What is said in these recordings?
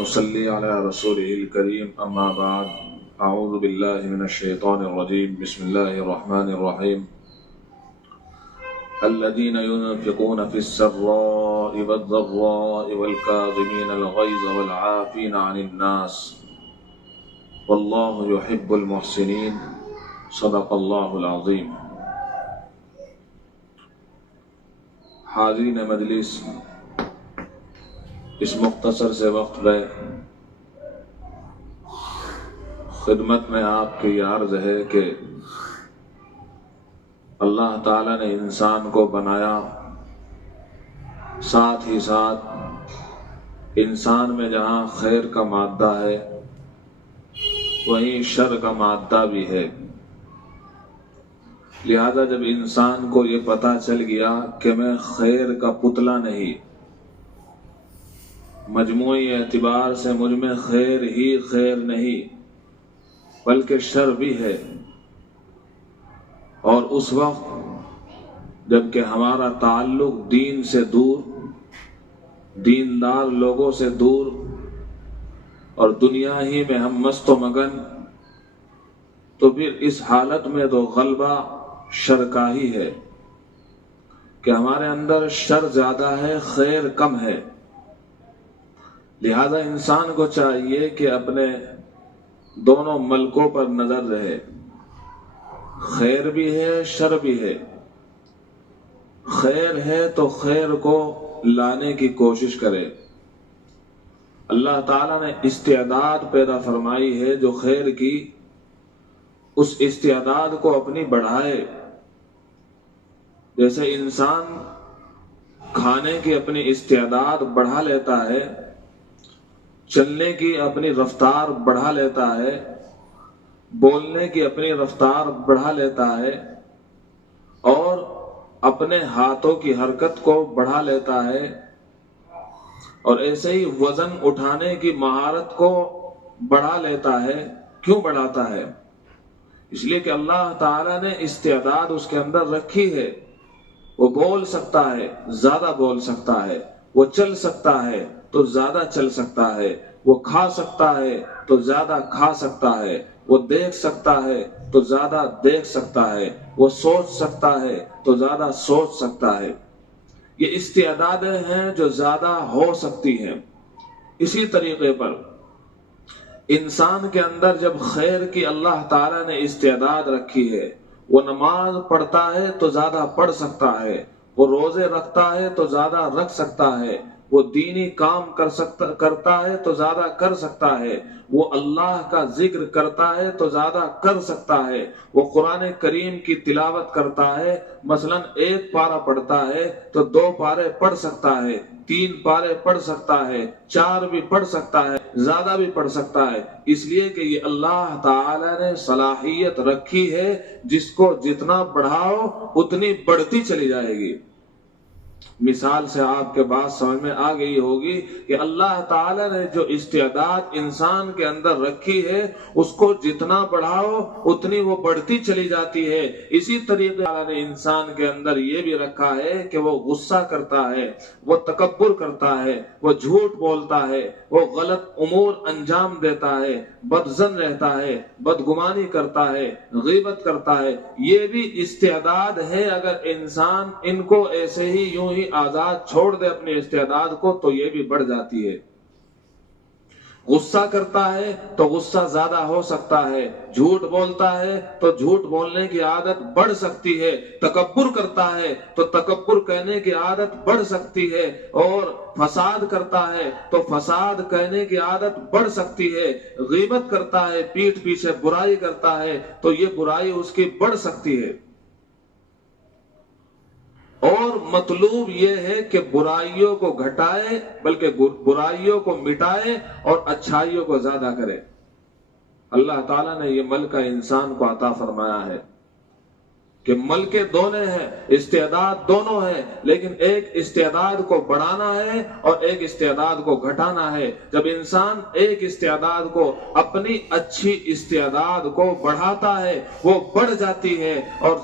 ونصلي على رسوله الكريم أما بعد أعوذ بالله من الشيطان الرجيم بسم الله الرحمن الرحيم الذين ينفقون في السراء والضراء والكاظمين الغيظ والعافين عن الناس والله يحب المحسنين صدق الله العظيم. حاضرین مجلس، اس مختصر سے وقت میں خدمت میں آپ کی عرض ہے کہ اللہ تعالیٰ نے انسان کو بنایا، ساتھ ہی ساتھ انسان میں جہاں خیر کا مادہ ہے وہیں شر کا مادہ بھی ہے. لہذا جب انسان کو یہ پتہ چل گیا کہ میں خیر کا پتلا نہیں، مجموعی اعتبار سے مجھ میں خیر ہی خیر نہیں بلکہ شر بھی ہے، اور اس وقت جب کہ ہمارا تعلق دین سے دور، دیندار لوگوں سے دور، اور دنیا ہی میں ہم مست و مگن، تو پھر اس حالت میں تو غلبہ شر کا ہی ہے کہ ہمارے اندر شر زیادہ ہے، خیر کم ہے. لہذا انسان کو چاہیے کہ اپنے دونوں ملکوں پر نظر رہے، خیر بھی ہے شر بھی ہے. خیر ہے تو خیر کو لانے کی کوشش کرے. اللہ تعالیٰ نے استعداد پیدا فرمائی ہے جو خیر کی، اس استعداد کو اپنی بڑھائے. جیسے انسان کھانے کی اپنی استعداد بڑھا لیتا ہے، چلنے کی اپنی رفتار بڑھا لیتا ہے، بولنے کی اپنی رفتار بڑھا لیتا ہے، اور اپنے ہاتھوں کی حرکت کو بڑھا لیتا ہے، اور ایسے ہی وزن اٹھانے کی مہارت کو بڑھا لیتا ہے. کیوں بڑھاتا ہے؟ اس لیے کہ اللہ تعالیٰ نے استعداد اس کے اندر رکھی ہے. وہ بول سکتا ہے، زیادہ بول سکتا ہے. وہ چل سکتا ہے تو زیادہ چل سکتا ہے. وہ کھا سکتا ہے تو زیادہ کھا سکتا ہے. وہ دیکھ سکتا ہے تو زیادہ دیکھ سکتا ہے. وہ سوچ سکتا ہے تو زیادہ سوچ سکتا ہے. یہ استعدادیں ہیں جو زیادہ ہو سکتی ہیں. اسی طریقے پر انسان کے اندر جب خیر کی اللہ تعالیٰ نے استعداد رکھی ہے، وہ نماز پڑھتا ہے تو زیادہ پڑھ سکتا ہے، وہ روزے رکھتا ہے تو زیادہ رکھ سکتا ہے، وہ دینی کام کرتا ہے تو زیادہ کر سکتا ہے، وہ اللہ کا ذکر کرتا ہے تو زیادہ کر سکتا ہے، وہ قرآن کریم کی تلاوت کرتا ہے، مثلا 1 پارہ پڑھتا ہے تو 2 پارے پڑھ سکتا ہے، 3 پارے پڑھ سکتا ہے، 4 بھی پڑھ سکتا ہے، زیادہ بھی پڑھ سکتا ہے. اس لیے کہ یہ اللہ تعالی نے صلاحیت رکھی ہے، جس کو جتنا بڑھاؤ اتنی بڑھتی چلی جائے گی. مثال سے آپ کے بات سمجھ میں آ گئی ہوگی کہ اللہ تعالی نے جو استعداد انسان کے اندر رکھی ہے، اس کو جتنا بڑھاؤ اتنی وہ بڑھتی چلی جاتی ہے. اسی طریقے اللہ نے انسان کے اندر یہ بھی رکھا ہے کہ وہ غصہ کرتا ہے، وہ تکبر کرتا ہے، وہ جھوٹ بولتا ہے، وہ غلط امور انجام دیتا ہے، بدظن رہتا ہے، بدگمانی کرتا ہے، غیبت کرتا ہے. یہ بھی استعداد ہے. اگر انسان ان کو ایسے ہی یوں ہی آزاد چھوڑ دے اپنے استعداد کو تو یہ بھی بڑھ جاتی ہے. غصہ کرتا ہے تو غصہ زیادہ ہو سکتا ہے، جھوٹ بولتا ہے تو جھوٹ بولنے کی عادت بڑھ سکتی ہے، تکبر کرتا ہے تو تکبر کہنے کی عادت بڑھ سکتی ہے، اور فساد کرتا ہے تو فساد کہنے کی عادت بڑھ سکتی ہے. غیبت کرتا ہے، پیٹھ پیچھے برائی کرتا ہے تو یہ برائی اس کی بڑھ سکتی ہے. اور مطلوب یہ ہے کہ برائیوں کو گھٹائے بلکہ برائیوں کو مٹائے اور اچھائیوں کو زیادہ کرے. اللہ تعالیٰ نے یہ ملکہ انسان کو عطا فرمایا ہے کہ ملکے دونوں ہیں، استعداد دونوں ہیں، لیکن ایک استعداد کو بڑھانا ہے اور ایک استعداد کو گھٹانا ہے. جب انسان ایک استعداد کو، اپنی اچھی استعداد کو بڑھاتا ہے، وہ بڑھ جاتی ہے، اور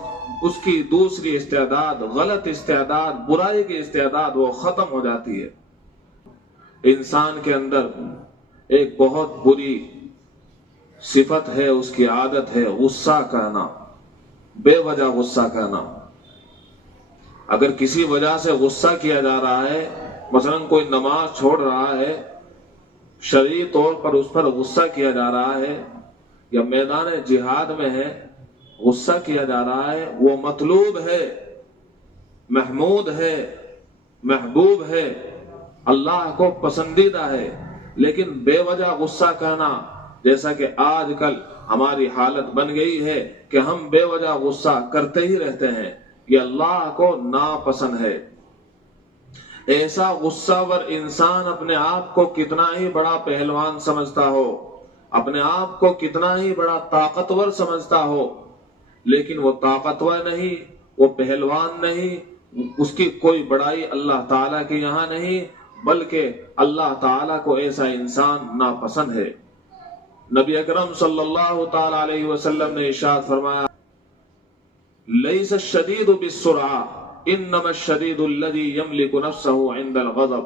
اس کی دوسری استعداد، غلط استعداد، برائی کی استعداد، وہ ختم ہو جاتی ہے. انسان کے اندر ایک بہت بری صفت ہے، اس کی عادت ہے غصہ کرنا، بے وجہ غصہ کرنا۔ اگر کسی وجہ سے غصہ کیا جا رہا ہے، مثلا کوئی نماز چھوڑ رہا ہے، شرعی طور پر اس پر غصہ کیا جا رہا ہے، یا میدان جہاد میں ہے غصہ کیا جا رہا ہے، وہ مطلوب ہے، محمود ہے، محبوب ہے، اللہ کو پسندیدہ ہے۔ لیکن بے وجہ غصہ کرنا، جیسا کہ آج کل ہماری حالت بن گئی ہے کہ ہم بے وجہ غصہ کرتے ہی رہتے ہیں، یہ اللہ کو ناپسند ہے۔ ایسا غصہ ور انسان اپنے آپ کو کتنا ہی بڑا پہلوان سمجھتا ہو، اپنے آپ کو کتنا ہی بڑا طاقتور سمجھتا ہو، لیکن وہ طاقتور نہیں، وہ پہلوان نہیں، اس کی کوئی بڑائی اللہ تعالیٰ کے یہاں نہیں، بلکہ اللہ تعالیٰ کو ایسا انسان ناپسند ہے۔ نبی اکرم صلی اللہ تعالی علیہ وسلم نے ارشاد فرمایا، لیس الشدید بالسرعہ انما الشدید الذی یملک نفسہ عند الغضب۔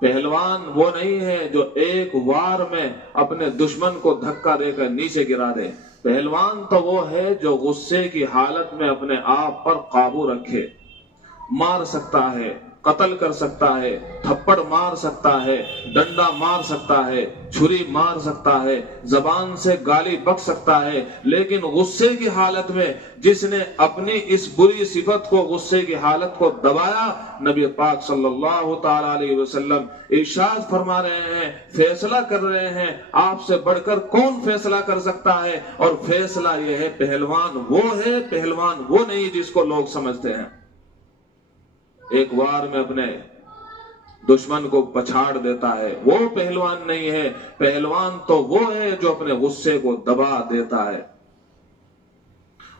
پہلوان وہ نہیں ہے جو ایک وار میں اپنے دشمن کو دھکا دے کر نیچے گرا دے، پہلوان تو وہ ہے جو غصے کی حالت میں اپنے آپ پر قابو رکھے، مار سکتا ہے، قتل کر سکتا ہے، تھپڑ مار سکتا ہے، ڈنڈا مار سکتا ہے، چھری مار سکتا ہے، زبان سے گالی بک سکتا ہے، لیکن غصے کی حالت میں جس نے اپنی اس بری صفت کو، غصے کی حالت کو دبایا، نبی پاک صلی اللہ تعالی علیہ وسلم ارشاد فرما رہے ہیں، فیصلہ کر رہے ہیں، آپ سے بڑھ کر کون فیصلہ کر سکتا ہے؟ اور فیصلہ یہ ہے، پہلوان وہ ہے، پہلوان وہ نہیں جس کو لوگ سمجھتے ہیں، ایک وار میں اپنے دشمن کو پچھاڑ دیتا ہے، وہ پہلوان نہیں ہے۔ پہلوان تو وہ ہے جو اپنے غصے کو دبا دیتا ہے۔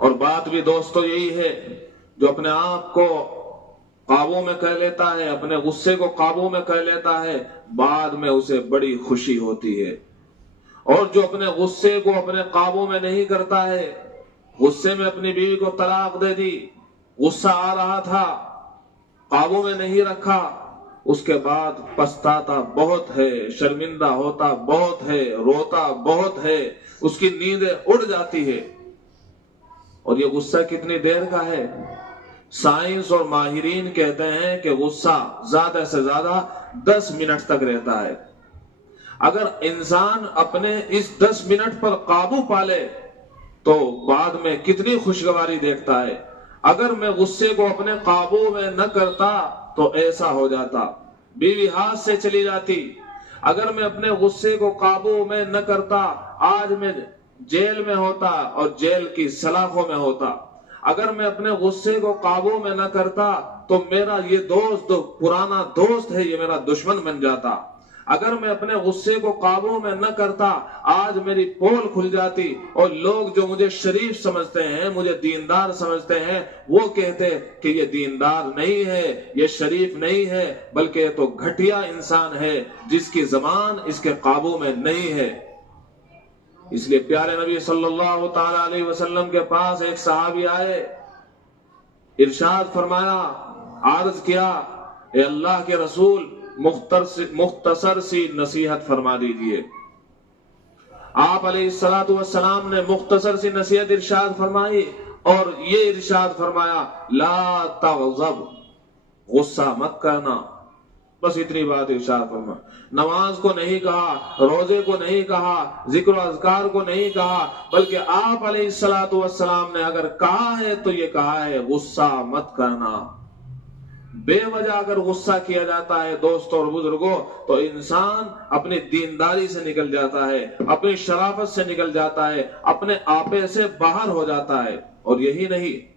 اور بات بھی دوستو یہی ہے، جو اپنے آپ کو قابو میں کر لیتا ہے، اپنے غصے کو قابو میں کر لیتا ہے، بعد میں اسے بڑی خوشی ہوتی ہے۔ اور جو اپنے غصے کو اپنے قابو میں نہیں کرتا ہے، غصے میں اپنی بیوی کو طلاق دے دی، غصہ آ رہا تھا، قابو میں نہیں رکھا، اس کے بعد پچھتاتا بہت ہے، شرمندہ ہوتا بہت ہے، روتا بہت ہے، اس کی نیندیں اڑ جاتی ہے۔ اور یہ غصہ کتنی دیر کا ہے؟ سائنس اور ماہرین کہتے ہیں کہ غصہ زیادہ سے زیادہ 10 منٹ تک رہتا ہے۔ اگر انسان اپنے اس 10 منٹ پر قابو پالے تو بعد میں کتنی خوشگواری دیکھتا ہے۔ اگر میں غصے کو اپنے قابو میں نہ کرتا تو ایسا ہو جاتا، بیوی ہاتھ سے چلی جاتی۔ اگر میں اپنے غصے کو قابو میں نہ کرتا، آج میں جیل میں ہوتا اور جیل کی سلاخوں میں ہوتا۔ اگر میں اپنے غصے کو قابو میں نہ کرتا تو میرا یہ دوست جو پرانا دوست ہے، یہ میرا دشمن بن جاتا۔ اگر میں اپنے غصے کو قابو میں نہ کرتا، آج میری پول کھل جاتی اور لوگ جو مجھے شریف سمجھتے ہیں، مجھے دیندار سمجھتے ہیں، وہ کہتے کہ یہ دیندار نہیں ہے، یہ شریف نہیں ہے، بلکہ یہ تو گھٹیا انسان ہے جس کی زبان اس کے قابو میں نہیں ہے۔ اس لیے پیارے نبی صلی اللہ تعالی علیہ وسلم کے پاس ایک صحابی آئے، ارشاد فرمایا، عرض کیا، اے اللہ کے رسول، مختصر سی نصیحت فرما دیجئے۔ آپ علیہ السلام نے مختصر سی نصیحت ارشاد فرمائی اور یہ ارشاد فرمایا، لا تغضب، غصہ مت کرنا، بس اتنی بات ارشاد فرمایا۔ نماز کو نہیں کہا، روزے کو نہیں کہا، ذکر و اذکار کو نہیں کہا، بلکہ آپ علیہ السلام نے اگر کہا ہے تو یہ کہا ہے، غصہ مت کرنا۔ بے وجہ اگر غصہ کیا جاتا ہے دوستوں اور بزرگوں تو انسان اپنی دینداری سے نکل جاتا ہے، اپنی شرافت سے نکل جاتا ہے، اپنے آپے سے باہر ہو جاتا ہے۔ اور یہی نہیں،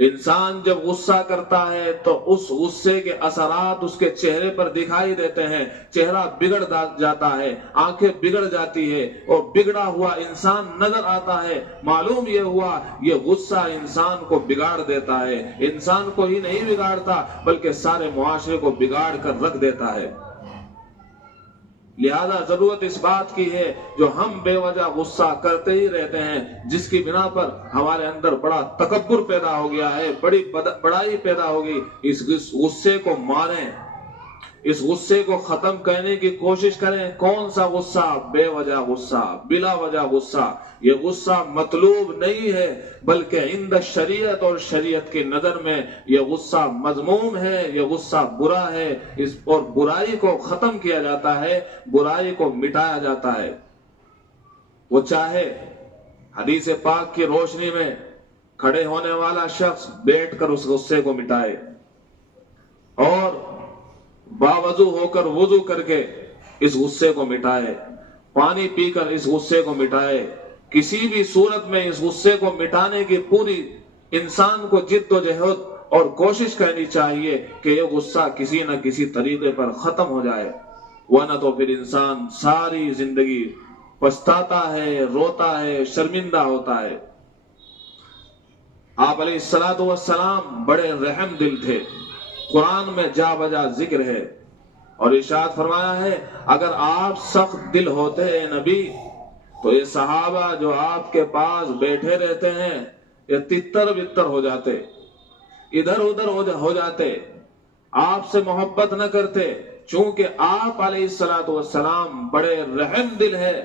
انسان جب غصہ کرتا ہے تو اس غصے کے اثرات اس کے چہرے پر دکھائی دیتے ہیں، چہرہ بگڑ جاتا ہے، آنکھیں بگڑ جاتی ہے اور بگڑا ہوا انسان نظر آتا ہے۔ معلوم یہ ہوا یہ غصہ انسان کو بگاڑ دیتا ہے، انسان کو ہی نہیں بگاڑتا بلکہ سارے معاشرے کو بگاڑ کر رکھ دیتا ہے۔ لہذا ضرورت اس بات کی ہے جو ہم بے وجہ غصہ کرتے ہی رہتے ہیں، جس کی بنا پر ہمارے اندر بڑا تکبر پیدا ہو گیا ہے، بڑی بڑائی پیدا ہوگی، اس غصے کو ماریں، اس غصے کو ختم کرنے کی کوشش کریں. کون سا غصہ؟ بے وجہ غصہ، بلا وجہ غصہ. یہ غصہ مطلوب نہیں ہے، بلکہ عند شریعت اور شریعت کی نظر میں یہ غصہ مذموم ہے، یہ غصہ برا ہے. اور برائی کو ختم کیا جاتا ہے، برائی کو مٹایا جاتا ہے. وہ چاہے حدیث پاک کی روشنی میں کھڑے ہونے والا شخص بیٹھ کر اس غصے کو مٹائے، اور باوضو ہو کر وضو کر کے اس غصے کو مٹائے، پانی پی کر اس غصے کو مٹائے. کسی بھی صورت میں اس غصے کو مٹانے کی پوری انسان کو جد و جہد اور کوشش کرنی چاہیے کہ یہ غصہ کسی نہ کسی طریقے پر ختم ہو جائے، ورنہ تو پھر انسان ساری زندگی پچھتاتا ہے، روتا ہے، شرمندہ ہوتا ہے. آپ علیہ الصلوۃ والسلام بڑے رحم دل تھے. قرآن میں جا بجا ذکر ہے اور ارشاد فرمایا ہے اگر آپ سخت دل ہوتے ہیں نبی تو یہ صحابہ جو آپ کے پاس بیٹھے رہتے ہیں یہ تتر بتر ہو جاتے، ادھر ادھر ہو جاتے، آپ سے محبت نہ کرتے. چونکہ آپ علیہ الصلوۃ والسلام بڑے رحم دل ہے،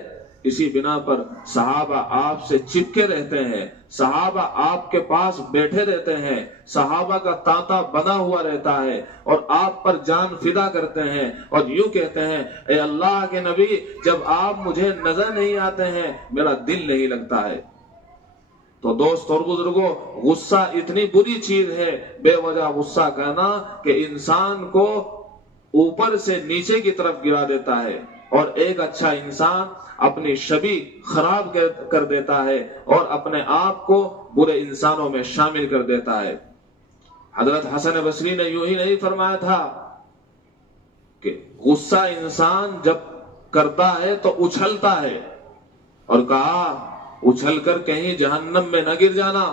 اسی بنا پر صحابہ آپ سے چپکے رہتے ہیں، صحابہ آپ کے پاس بیٹھے رہتے ہیں، صحابہ کا تانتا بنا ہوا رہتا ہے اور آپ پر جان فدا کرتے ہیں اور یوں کہتے ہیں اے اللہ کے نبی جب آپ مجھے نظر نہیں آتے ہیں میرا دل نہیں لگتا ہے. تو دوست اور بزرگوں، غصہ اتنی بری چیز ہے، بے وجہ غصہ کرنا کہ انسان کو اوپر سے نیچے کی طرف گرا دیتا ہے، اور ایک اچھا انسان اپنی شبیہ خراب کر دیتا ہے اور اپنے آپ کو برے انسانوں میں شامل کر دیتا ہے. حضرت حسن بصری نے یوں ہی نہیں فرمایا تھا کہ غصہ انسان جب کرتا ہے تو اچھلتا ہے، اور کہا اچھل کر کہیں جہنم میں نہ گر جانا.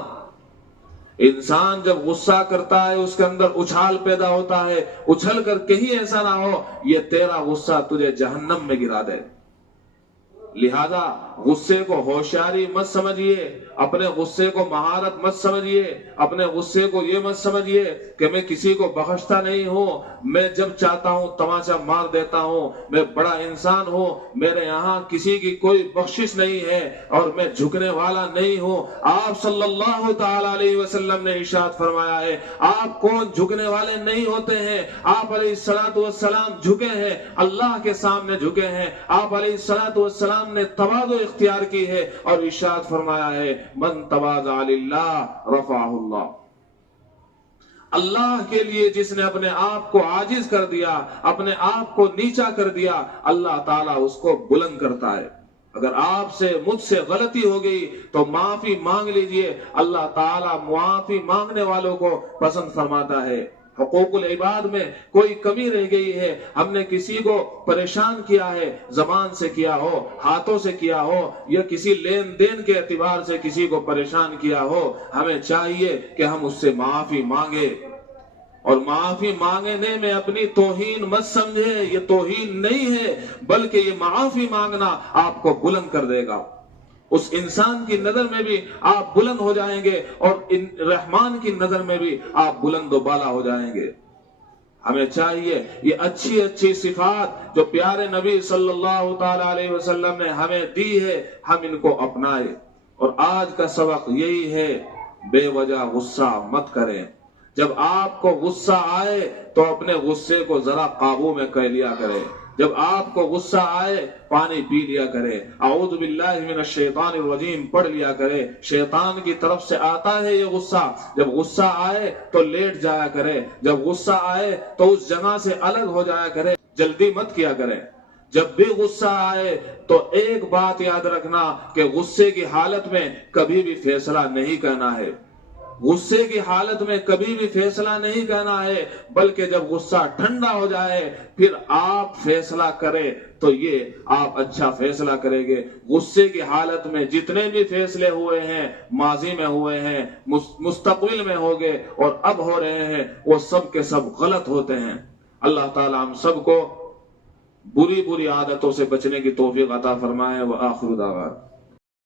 انسان جب غصہ کرتا ہے اس کے اندر اچھال پیدا ہوتا ہے، اچھل کر کہیں ایسا نہ ہو یہ تیرا غصہ تجھے جہنم میں گرا دے. لہذا غصے کو ہوشیاری مت سمجھیے، اپنے غصے کو مہارت مت سمجھیے، اپنے غصے کو یہ مت سمجھیے کہ میں کسی کو بخشتا نہیں ہوں، میں جب چاہتا ہوں تماچا مار دیتا ہوں، میں بڑا انسان ہوں، میرے یہاں کسی کی کوئی بخشش نہیں ہے اور میں جھکنے والا نہیں ہوں. آپ صلی اللہ تعالی علیہ وسلم نے ارشاد فرمایا ہے آپ کون جھکنے والے نہیں ہوتے ہیں. آپ علیہ الصلوۃ والسلام جھکے ہیں، اللہ کے سامنے جھکے ہیں. آپ علیہ الصلوۃ والسلام نے تواضع اختیار کی ہے اور ارشاد فرمایا ہے من تواضع للہ رفعہ اللہ. اللہ کے لیے جس نے اپنے آپ کو عاجز کر دیا، اپنے آپ کو نیچا کر دیا، اللہ تعالیٰ اس کو بلند کرتا ہے. اگر آپ سے مجھ سے غلطی ہو گئی تو معافی مانگ لیجئے، اللہ تعالیٰ معافی مانگنے والوں کو پسند فرماتا ہے. حقوق العباد میں کوئی کمی رہ گئی ہے، ہم نے کسی کو پریشان کیا ہے، زبان سے کیا ہو، ہاتھوں سے کیا ہو، یا کسی لین دین کے اعتبار سے کسی کو پریشان کیا ہو، ہمیں چاہیے کہ ہم اس سے معافی مانگے. اور معافی مانگنے میں اپنی توہین مت سمجھے، یہ توہین نہیں ہے بلکہ یہ معافی مانگنا آپ کو بلند کر دے گا. اس انسان کی نظر میں بھی آپ بلند ہو جائیں گے اور رحمان کی نظر میں بھی آپ بلند و بالا ہو جائیں گے. ہمیں چاہیے یہ اچھی اچھی صفات جو پیارے نبی صلی اللہ تعالی علیہ وسلم نے ہمیں دی ہے ہم ان کو اپنائیں. اور آج کا سبق یہی ہے بے وجہ غصہ مت کریں. جب آپ کو غصہ آئے تو اپنے غصے کو ذرا قابو میں کر لیا کریں. جب آپ کو غصہ آئے پانی پی لیا کرے، اعوذ باللہ من الشیطان الرجیم پڑھ لیا کرے. شیطان کی طرف سے آتا ہے یہ غصہ. جب غصہ آئے تو لیٹ جایا کرے، جب غصہ آئے تو اس جگہ سے الگ ہو جایا کرے، جلدی مت کیا کرے. جب بھی غصہ آئے تو ایک بات یاد رکھنا کہ غصے کی حالت میں کبھی بھی فیصلہ نہیں کرنا ہے. غصے کی حالت میں کبھی بھی فیصلہ نہیں کرنا ہے، بلکہ جب غصہ ٹھنڈا ہو جائے پھر آپ فیصلہ کریں تو یہ آپ اچھا فیصلہ کریں گے. غصے کی حالت میں جتنے بھی فیصلے ہوئے ہیں، ماضی میں ہوئے ہیں، مستقبل میں ہوگے اور اب ہو رہے ہیں، وہ سب کے سب غلط ہوتے ہیں. اللہ تعالی ہم سب کو بری عادتوں سے بچنے کی توفیق عطا فرمائے. وآخر دعوانا